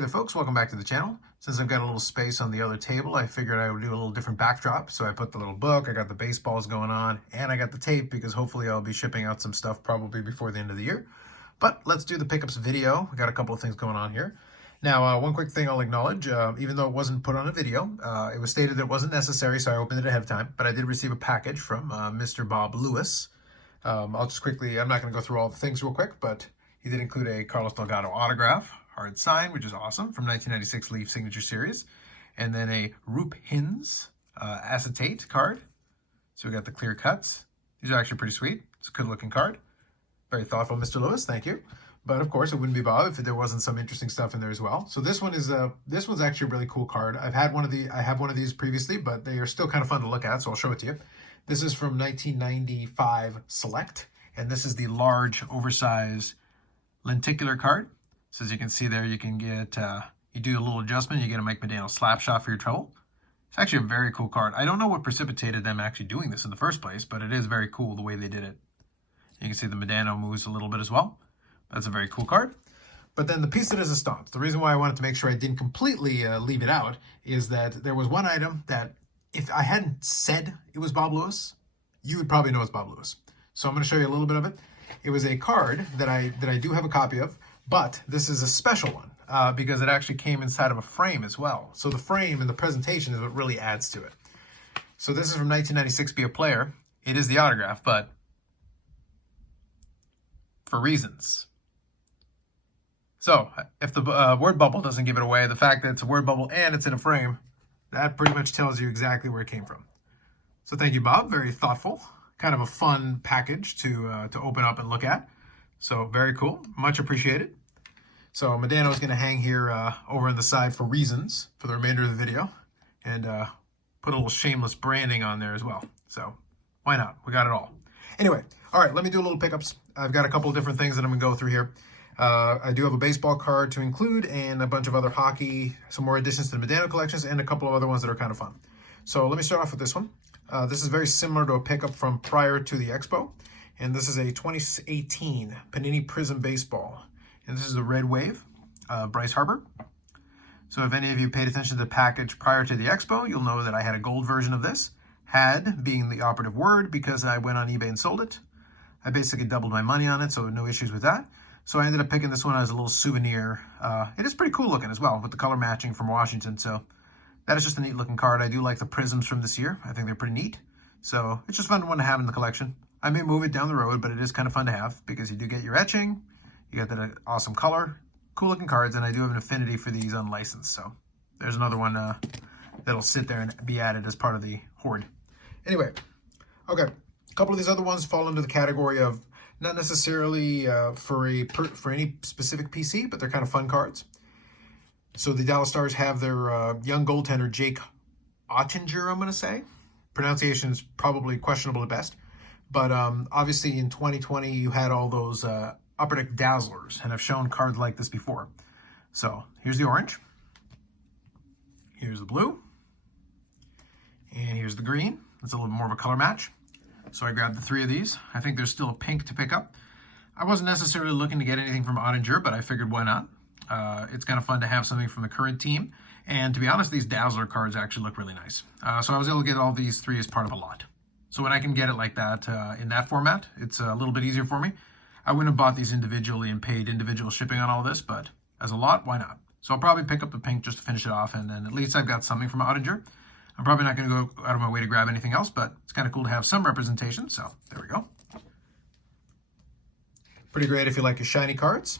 there folks, welcome back to the channel. Since I've got a little space on the other table, I figured I would do a little different backdrop. So I put the little book, I got the baseballs going on, and I got the tape because hopefully I'll be shipping out some stuff probably before the end of the year. But let's do the pickups video. We got a couple of things going on here. Now, one quick thing I'll acknowledge, even though it wasn't put on a video, it was stated that it wasn't necessary, so I opened it ahead of time. But I did receive a package from Mr. Bob Lewis. I'll just quickly, I'm not going to go through all the things real quick, but he did include a Carlos Delgado autograph, hard sign, which is awesome, from 1996 Leaf Signature Series. And then a Roop Hins acetate card. So we got the clear cuts. These are actually pretty sweet. It's a good looking card. Very thoughtful, Mr. Lewis, thank you. But of course, it wouldn't be Bob if there wasn't some interesting stuff in there as well. So this one is this one's actually a really cool card. I have one of these previously, but they are still kind of fun to look at, so I'll show it to you. This is from 1995 Select, and this is the large, oversized lenticular card. So as you can see there, you can get you do a little adjustment, you get a Mike Modano slap shot for your trouble. It's actually a very cool card. I don't know what precipitated them actually doing this in the first place, but it is very cool the way they did it. You can see the Modano moves a little bit as well. That's a very cool card. But then the piece de resistance, the reason why I wanted to make sure I didn't completely leave it out is that there was one item that if I hadn't said it was Bob Lewis, you would probably know it's Bob Lewis. So I'm going to show you a little bit of it. It was a card that I do have a copy of, but this is a special one because it actually came inside of a frame as well. So the frame and the presentation is what really adds to it. So this is from 1996 Be a Player. It is the autograph, but for reasons. So if the word bubble doesn't give it away, the fact that it's a word bubble and it's in a frame, that pretty much tells you exactly where it came from. So thank you, Bob. Very thoughtful. Kind of a fun package to open up and look at. So very cool. Much appreciated. So Modano is going to hang here over on the side for reasons for the remainder of the video. And put a little shameless branding on there as well. So why not? We got it all. Anyway, all right, let me do a little pickups. I've got a couple of different things that I'm going to go through here. I do have a baseball card to include and a bunch of other hockey, some more additions to the Modano collections, and a couple of other ones that are kind of fun. So let me start off with this one. This is very similar to a pickup from prior to the Expo. And this is a 2018 Panini Prism Baseball. And this is the Red Wave, Bryce Harper. So if any of you paid attention to the package prior to the Expo, you'll know that I had a gold version of this. Had being the operative word because I went on eBay and sold it. I basically doubled my money on it, so no issues with that. So I ended up picking this one as a little souvenir. It is pretty cool looking as well with the color matching from Washington. So that is just a neat looking card. I do like the prisms from this year. I think they're pretty neat. So it's just fun one to have in the collection. I may move it down the road, but it is kind of fun to have because you do get your etching. You get that awesome color, cool looking cards, and I do have an affinity for these unlicensed. So there's another one that'll sit there and be added as part of the hoard. Anyway, okay. A couple of these other ones fall into the category of not necessarily for any specific PC, but they're kind of fun cards. So the Dallas Stars have their young goaltender, Jake Ottinger, I'm going to say. Pronunciation is probably questionable at best. But obviously in 2020, you had all those Upper Deck Dazzlers, and I've shown cards like this before. So here's the orange. Here's the blue. And here's the green. It's a little more of a color match. So I grabbed the three of these. I think there's still a pink to pick up. I wasn't necessarily looking to get anything from Ottinger, but I figured why not? It's kind of fun to have something from the current team. And to be honest, these Dazzler cards actually look really nice. So I was able to get all these three as part of a lot. So when I can get it like that in that format, it's a little bit easier for me. I wouldn't have bought these individually and paid individual shipping on all this, but as a lot, why not? So I'll probably pick up the pink just to finish it off, and then at least I've got something from Ottinger. I'm probably not going to go out of my way to grab anything else, but it's kind of cool to have some representation, so there we go. Pretty great if you like your shiny cards.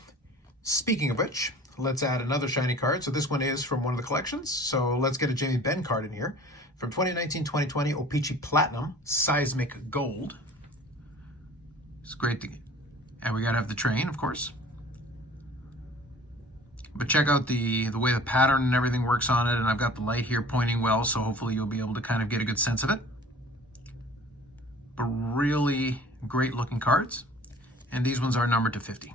Speaking of which, let's add another shiny card. So this one is from one of the collections, so let's get a Jamie Benn card in here. From 2019-2020 O-Pee-Chee Platinum Seismic Gold. It's great to get. And we got to have the train, of course. But check out the way the pattern and everything works on it, and I've got the light here pointing well, so hopefully you'll be able to kind of get a good sense of it. But really great looking cards, and these ones are numbered to 50.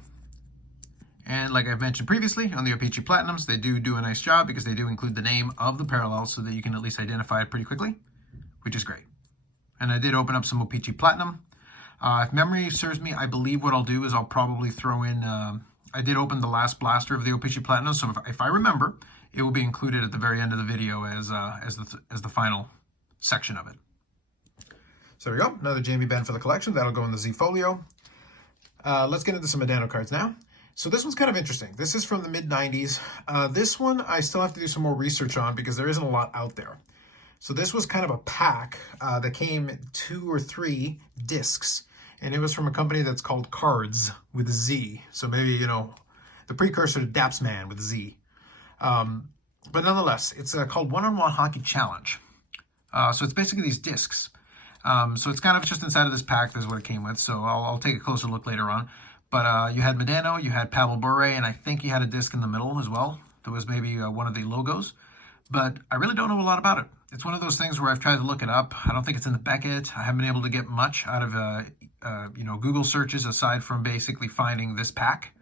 And like I've mentioned previously, on the O-Pee-Chee Platinums, they do a nice job because they do include the name of the parallel so that you can at least identify it pretty quickly, which is great. And I did open up some O-Pee-Chee Platinum. If memory serves me, I believe what I'll do is I'll probably throw in I did open the last blaster of the O-Picture Platinum, so if I remember, it will be included at the very end of the video as the final section of it. So there we go, another Jamie Benn for the collection. That'll go in the Z Folio. Let's get into some Modano cards now. So this one's kind of interesting. This is from the mid-90s. This one I still have to do some more research on because there isn't a lot out there. So this was kind of a pack that came 2 or 3 discs. And it was from a company that's called Cards with a Z. So maybe, you know, the precursor to Dapsman with a Z. But nonetheless, it's called One-on-One Hockey Challenge. So it's basically these discs. So it's kind of just inside of this pack. That's what it came with. So I'll take a closer look later on. But you had Modano, you had Pavel Bure, and I think you had a disc in the middle as well. That was maybe one of the logos. But I really don't know a lot about it. It's one of those things where I've tried to look it up. I don't think it's in the Beckett. I haven't been able to get much out of Google searches aside from basically finding this pack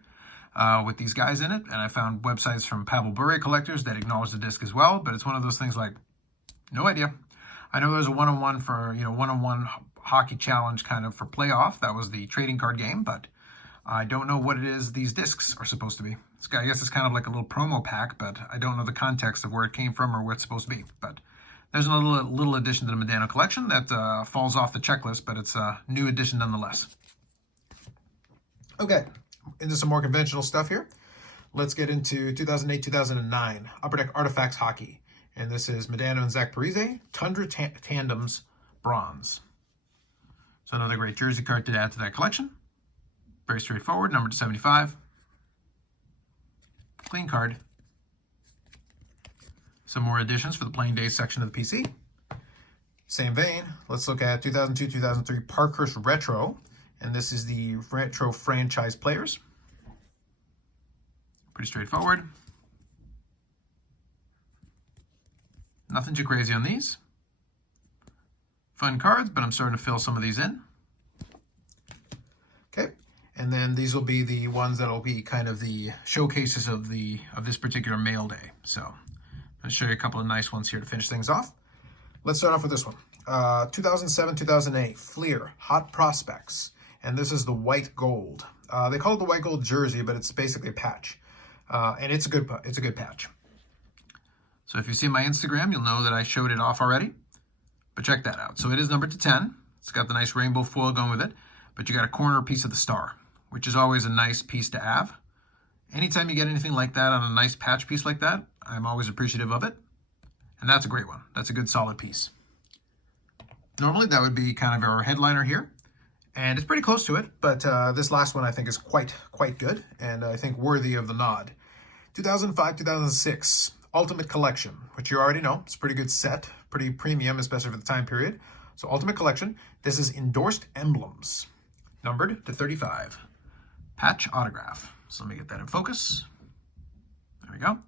with these guys in it. And I found websites from Pavel Bure collectors that acknowledge the disc as well. But it's one of those things like, no idea. I know there's a one-on-one for, one-on-one hockey challenge kind of for playoff. That was the trading card game, but I don't know what it is these discs are supposed to be. I guess it's kind of like a little promo pack, but I don't know the context of where it came from or where it's supposed to be. But there's a little addition to the Modano collection that falls off the checklist, but it's a new addition nonetheless. Okay, into some more conventional stuff here. Let's get into 2008-2009 Upper Deck Artifacts Hockey. And this is Modano and Zach Parise, Tundra Tandems Bronze. So another great jersey card to add to that collection. Very straightforward, number to 75. Clean card. Some more additions for the playing days section of the PC. Same vein, let's look at 2002-2003 Parkhurst Retro. And this is the Retro franchise players. Pretty straightforward. Nothing too crazy on these. Fun cards, but I'm starting to fill some of these in. Okay, and then these will be the ones that will be kind of the showcases of this particular mail day. So I'm going to show you a couple of nice ones here to finish things off. Let's start off with this one. 2007-2008 Fleer Hot Prospects, and this is the white gold. They call it the white gold jersey, but it's basically a patch, and it's a good patch. So if you see my Instagram, you'll know that I showed it off already. But check that out. So it is numbered to 10. It's got the nice rainbow foil going with it. But you got a corner piece of the star, which is always a nice piece to have. Anytime you get anything like that on a nice patch piece like that, I'm always appreciative of it. And that's a great one. That's a good solid piece. Normally that would be kind of our headliner here. And it's pretty close to it. But this last one I think is quite good. And I think worthy of the nod. 2005-2006. Ultimate Collection, which you already know. It's a pretty good set, pretty premium, especially for the time period. So Ultimate Collection, this is Endorsed Emblems, numbered to 35. Patch autograph. So let me get that in focus. There we go.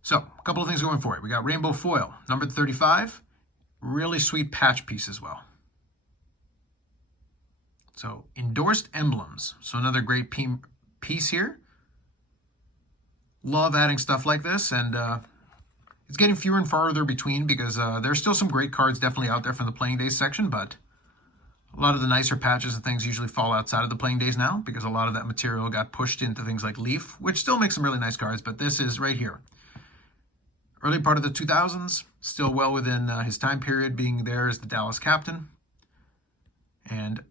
So a couple of things going for it. We got rainbow foil, numbered to 35. Really sweet patch piece as well. So Endorsed Emblems. So another great piece here. Love adding stuff like this, and it's getting fewer and farther between because there's still some great cards definitely out there from the playing days section, but a lot of the nicer patches and things usually fall outside of the playing days now because a lot of that material got pushed into things like Leaf, which still makes some really nice cards, but this is right here. Early part of the 2000s, still well within his time period, being there as the Dallas captain. And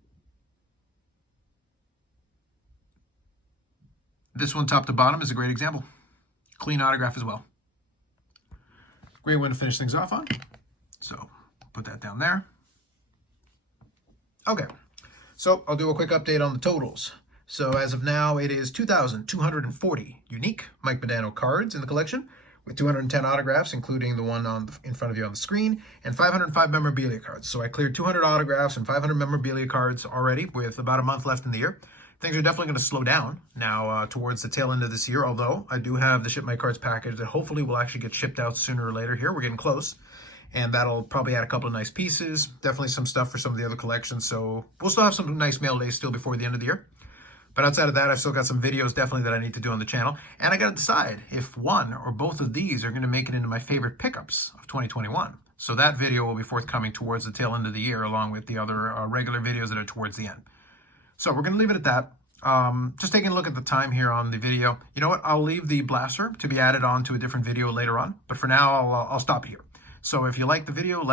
this one top to bottom is a great example. Clean autograph as well. Great one to finish things off on. So put that down there. Okay, so I'll do a quick update on the totals. So as of now, it is 2,240 unique Mike Modano cards in the collection, with 210 autographs, including the one in front of you on the screen, and 505 memorabilia cards. So I cleared 200 autographs and 500 memorabilia cards already, with about a month left in the year. Things are definitely going to slow down now towards the tail end of this year, although I do have the Ship My Cards package that hopefully will actually get shipped out sooner or later here. We're getting close, and that'll probably add a couple of nice pieces, definitely some stuff for some of the other collections, so we'll still have some nice mail days still before the end of the year. But outside of that, I've still got some videos definitely that I need to do on the channel, and I got to decide if one or both of these are going to make it into my favorite pickups of 2021. So that video will be forthcoming towards the tail end of the year, along with the other regular videos that are towards the end. So we're going to leave it at that. Just taking a look at the time here on the video. You know what? I'll leave the blaster to be added on to a different video later on. But for now, I'll stop here. So if you like the video,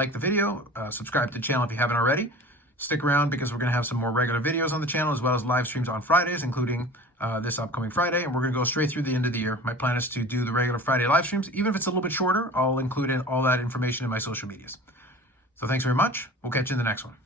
subscribe to the channel if you haven't already. Stick around because we're going to have some more regular videos on the channel as well as live streams on Fridays, including this upcoming Friday. And we're going to go straight through the end of the year. My plan is to do the regular Friday live streams. Even if it's a little bit shorter, I'll include all that information in my social medias. So thanks very much. We'll catch you in the next one.